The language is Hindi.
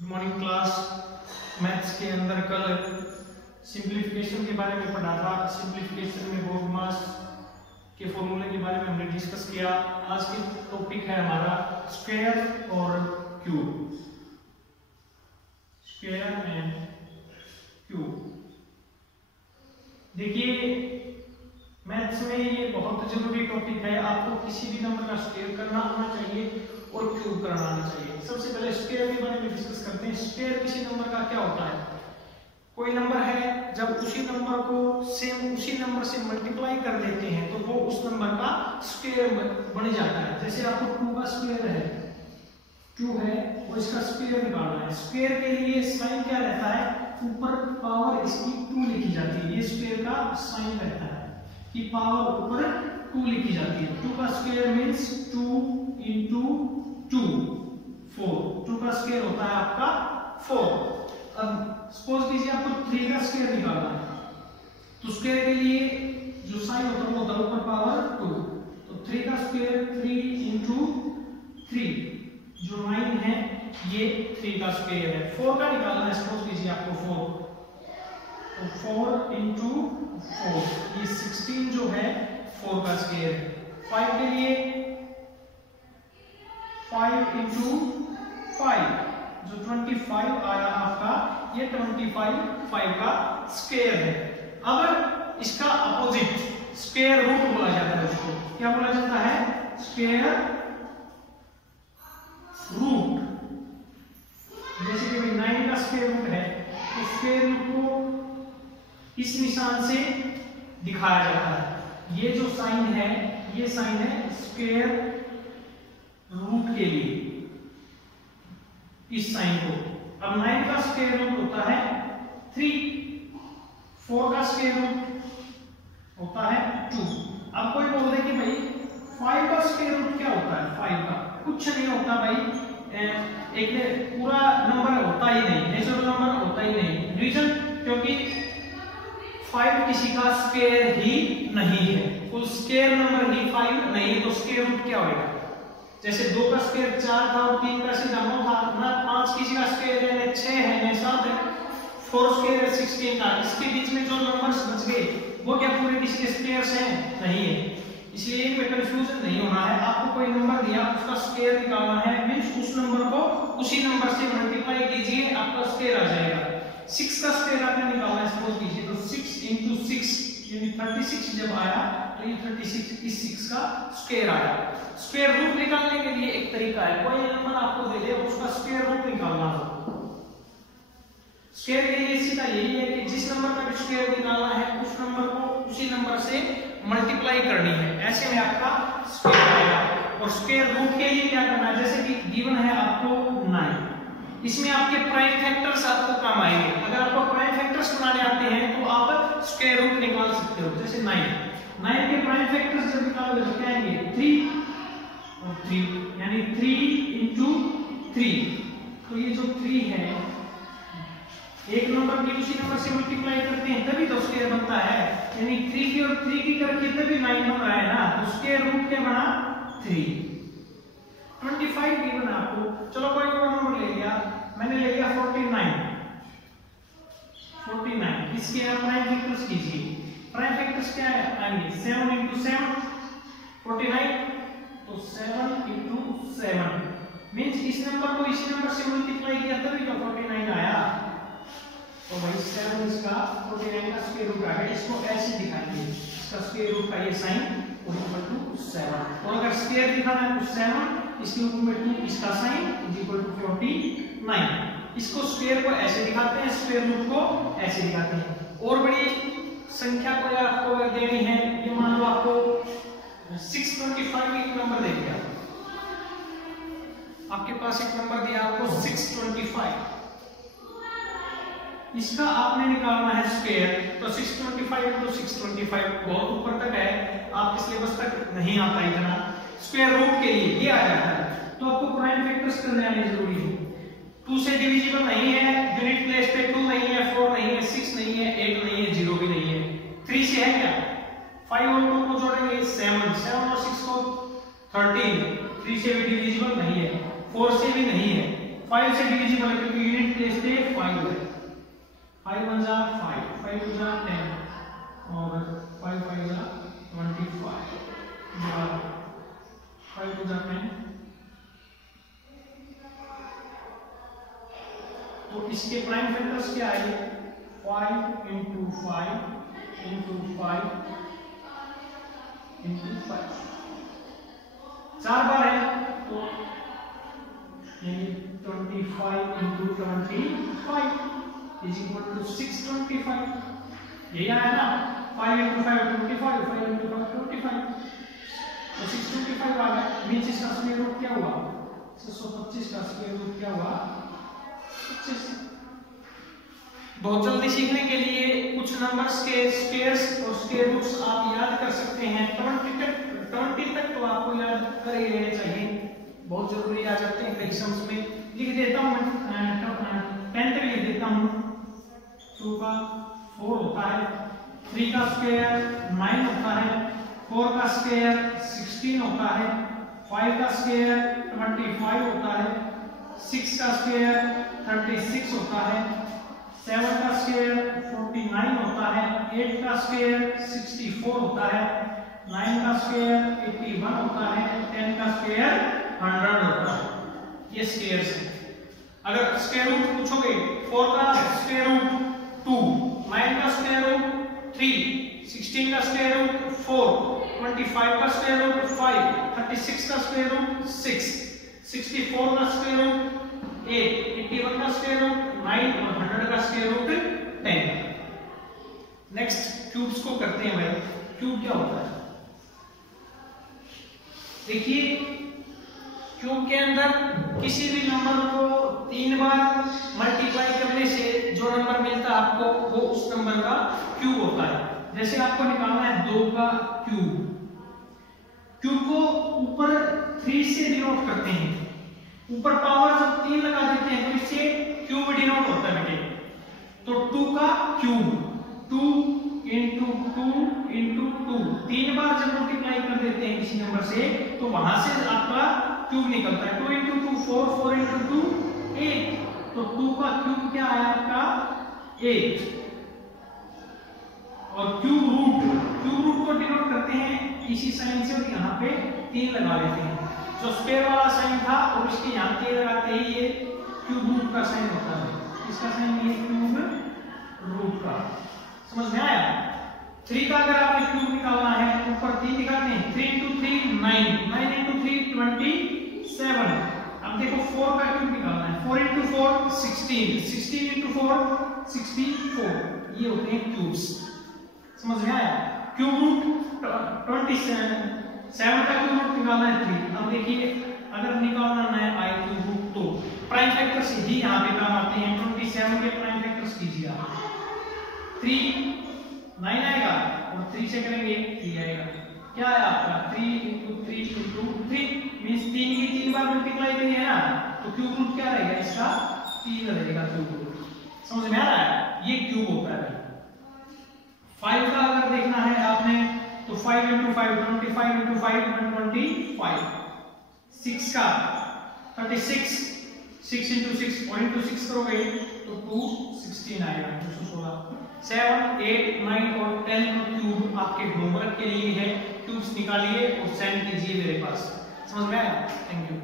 मॉर्निंग क्लास मैथ्स के अंदर कल सिंप्लीफिकेशन के बारे में पढ़ा था। सिंप्लीफिकेशन में बॉडमास के फॉर्मूले के बारे में हमने डिस्कस किया। आज की टॉपिक है हमारा स्क्वायर और क्यूब, स्क्वायर एंड क्यूब। देखिए मैथ्स में ये बहुत जरूरी टॉपिक है। आपको किसी भी नंबर का स्क्वायर करना आना चाहिए और क्यूब करना आना चाहिए। सबसे पहले स्क्वायर के बारे में डिस्कस करते हैं। स्क्वायर किसी नंबर का क्या होता है? कोई नंबर है, जब उसी नंबर को सेम उसी नंबर से मल्टीप्लाई कर देते हैं तो वो उस नंबर का स्क्वायर बन जाता है। जैसे आपको 2 का स्क्वायर है, 2 है और इसका स्क्वायर निकालना है। स्क्वायर के लिए साइन क्या रहता है? ऊपर पावर इसकी 2 लिखी जाती है। ये स्क्वायर का साइन रहता है कि पावर ऊपर 2 लिखी जाती है। 2 का स्क्वायर मींस 2 into 2 4। 2 का स्क्वायर होता है आपका 4। अब सपोज कीजिए आपको 3 का स्क्वायर निकालना है, तो स्क्वायर के लिए जो साइन होता है वो होता है ऊपर पावर 2। तो 3 का स्क्वायर 3 into 3 जो 9 है, ये 3 का स्क्वायर है। 4 का निकालना है, सपोज कीजिए आपको 4, तो 4 into 4 ये 16 जो है 4 का स्क्वायर है। 5 के लिए 5 into 5 जो 25 आया आपका, ये 25 का स्क्वायर है। अब इसका अपोजिट स्क्वायर रूट बोला जाता है। उसको क्या बोला जाता है? Square root. जैसे कि भाई 9 का स्क्वायर रूट है, तो स्क्वायर रूट को इस निशान से दिखाया जाता है। ये जो साइन है, ये साइन है स्क्वायर रूट के लिए, इस साइन को। अब 9 का स्क्वायर रूट होता है 3, 4 का स्क्वायर रूट होता है 2। अब कोई बोल दे कि भाई 5 का स्क्वायर रूट क्या होता है? 5 का कुछ नहीं होता भाई, एक पूरा नंबर होता ही नहीं, नेचुरल नंबर होता ही नहीं। रीजन क्योंकि 5 किसी का स्क्वायर ही नहीं है। तो स्क्वायर नंबर ही 5 नहीं है, तो स्क्वायर रूट क्या होगा? जैसे 2 का स्क्वायर 4 था और 3 का सीधा 9 था ना। 5 किसी का स्क्वायर है, न 6 है, न 7 है। 4 स्क्वायर है 16 का। इसके बीच में जो नंबर्स बच गए वो क्या पूरे किसी के स्क्वायर्स हैं? नहीं है। इसलिए कोई कंफ्यूजन नहीं होना है। आपको कोई नंबर दिया, उसका स्क्वायर निकालना है, मींस उस नंबर को उसी नंबर से मल्टीप्लाई कीजिए, आपका स्क्वायर आ जाएगा। 6 का स्क्वायर आपने निकालना है, सपोज कीजिए, तो 6 into 6 यानी 36 जब आया तो ये 36 इस 6 का स्क्वायर आया। स्क्वायर रूट निकालने के लिए एक तरीका है, कोई नंबर आपको दे दे उसका स्क्वायर रूट निकालना हो। स्क्वायर के लिए सीधा यही है कि जिस नंबर का स्क्वायर निकालना है उस नंबर को उसी नंबर से मल्टीप्लाई करनी है। ऐसे में आपका स्क्वायर आएगा। और स्क्वायर रूट के लिए क्या करना है? जैसे कि गिवन है आपको 9, इसमें आपके प्राइम फैक्टर्स आपको काम आएंगे। अगर आपको प्राइम फैक्टर्स बनाने आते हैं तो आप स्क्वायर रूट निकाल सकते हो। जैसे 9 के प्राइम फैक्टर्स जब निकालोगे तो क्या आएंगे? 3 और 3 यानी 3 into 3। तो ये जो 3 है, एक नंबर की उसी नंबर से मल्टीप्लाई करते हैं तभी तो स्क्वायर बनता है। यानी 3 की और 3 की करके तभी 9 बन रहा है ना। तो स्क्वायर रूट क्या बना? 3। 25 भी बना आपको। चलो कोई और नंबर ले लिया, मैंने ले लिया 49। इसके आप प्राइम फैक्टर्स कीजिए। प्राइम फैक्टर्स क्या आएंगे? 7 into 7 49, तो 7 into 7 मींस इस नंबर को इसी नंबर से मल्टीप्लाई किया तभी तो 49 आया। तो भाई 7 इसका 49 का स्क्वायर रूट आ गया। इसको ऐसे दिखाएंगे, इसका स्क्वायर रूट का ये साइन इक्वल टू 7। और अगर स्क्वायर दिखाना है तो 7 इसके ऊपर में 2 इसका साइन इक्वल टू 49। इसको स्क्वायर को ऐसे दिखाते हैं, स्क्वायर रूट को ऐसे दिखाते हैं। और बड़ी संख्या को आपको देनी है, ये मान लो आपको 625 एक नंबर दे दिया, आपके पास एक नंबर दिया आपको 625, इसका आपने निकालना है स्क्वायर। तो 625 into 625 बहुत ऊपर तक है, आपके सिलेबस तक नहीं आता इतना। स्क्वायर रूट के लिए ये आ जाता है। तो आपको प्राइम फैक्टर्स करने आने जरूरी है। 2 से डिविजिबल नहीं है, यूनिट प्लेस पे 2 नहीं है, 4 नहीं है, 6 नहीं है, 8 नहीं है, 0 भी नहीं है। 3 से है क्या? 5 और 2 को जोड़ेंगे 7, 7 और 6 को 13। 3 से भी डिविजिबल नहीं है, 4 से भी नहीं है, 5 से डिविजिबल है क्योंकि यूनिट प्लेस पे 5 है। 5 1 जा 5, 5 2 जा 10 और 5 5 जा 25 बराबर 5 2 जा 10। तो इसके प्राइम फैक्टर्स क्या आए? 5 into 5 into 5 into 5 4 बार है तो 25 into 25 is equal to 625। यही आया ना, 5 into 5 25, 5 into 5 25, तो 625 आ गया। मीन्स इसका स्क्वायर रूट क्या हुआ? 625 का स्क्वायर रूट क्या हुआ? 25। बहुत जल्दी सीखने के लिए कुछ नंबर्स के स्क्वायर्स और स्क्वायर रूट्स आप याद कर सकते हैं। 20 तक तो आपको याद कर ही रहना चाहिए, बहुत जरूरी आ जाते हैं कई सम्स में। लिख देता हूं मैं 10 तक लिख देता हूं। 2 का 4 होता है, 3 का स्क्वायर 9 होता है, 4 का स्क्वायर 16 होता है, 5 का स्क्वायर 25 होता है, 6 का स्क्वायर 36 होता है, 7 का स्क्वायर 49 होता है, 8 का स्क्वायर 64 होता है, 9 का स्क्वायर 81 होता है, 10 का स्क्वायर 100 होता है। ये स्क्वायर्स हैं। अगर स्क्वायर रूट पूछोगे, 4 का स्क्वायर रूट 2, 9 का स्क्वायर रूट 3, 16 का स्क्वायर रूट 4, 25 का स्क्वायर रूट 5, 36 का स्क्वायर रूट 6, 64 का स्क्वायर रूट 8, 81 का स्क्वायर रूट 9 और 100 का स्क्वायर रूट 10। नेक्स्ट क्यूब्स को करते हैं भाई। क्यूब क्या होता है? देखिए, क्यूब के अंदर किसी भी नंबर को 3 बार मल्टीप्लाई करने से जो नंबर मिलता है आपको, वो उस नंबर का क्यूब होता है। जैसे आपको निकालना है 2 का क्यूब। क्यूब को ऊपर 3 से डिनोट करते हैं। ऊपर पावर जब 3 लगा देते हैं तो इससे क्यूब डिनोट होता है बेटे। तो 2 का क्यूब 2 into 2 into 2, 3 बार जब मल्टीप्लाई कर देते हैं किसी नंबर से तो वहां से आपका क्यूब निकलता है। 2 into 2 4, 4 into 2 8, तो 2 का क्यूब क्या आया आपका? 8। और क्यूब रूट को डिनोट करते हैं इसी साइन से, और यहाँ पे 3 लगा लेते हैं। जो स्क्वायर वाला साइन था और इसके यहाँ 3 लगाते ही ये क्यूब रूट का साइन होता है। इसका साइन ये क्यूब रूट का। समझ में आया? 3 का अगर आपको क्यूब निकालना है, ऊपर 3 दिखाते हैं। 3 into 3 9, 9 into 3 27। अब देखो 4 का क्यूब निकालना है। 4 into 4 16, 16 into 4 64। ये होते हैं क्यूब्स। समझ में आया? क्यूब रूट 27, 7 का क्यूब रूट निकालना है 3। अब देखिए, अगर निकालना है आई क्यूब रूट तो प्राइम फैक्टर्स ही यहाँ पे काम आते हैं। 27 के प्राइम फैक्टर्स कीजिए आप। 3 9 आएगा और 3 से करेंगे 3 आएगा। क्या है आपका? 3 into 3 into 3 मींस 3 की 3 बार मल्टीप्लाई करी है ना, तो क्यूब रूट क्या रहेगा इसका? 3 रहेगा क्यूब रूट। समझ में आ रहा है? ये क्यूब होता है। 5 का अगर देखना है आपने तो 5 into 5 25 into 5 125। 6 का 36, 6 into 6 4 into 6 करोगे तो 216 आएगा, 216। 7 8 9 और 10 क्यूब आपके होमवर्क के लिए है। क्यूब्स निकालिए और सेंड कीजिए मेरे पास। समझ में आया? Thank you.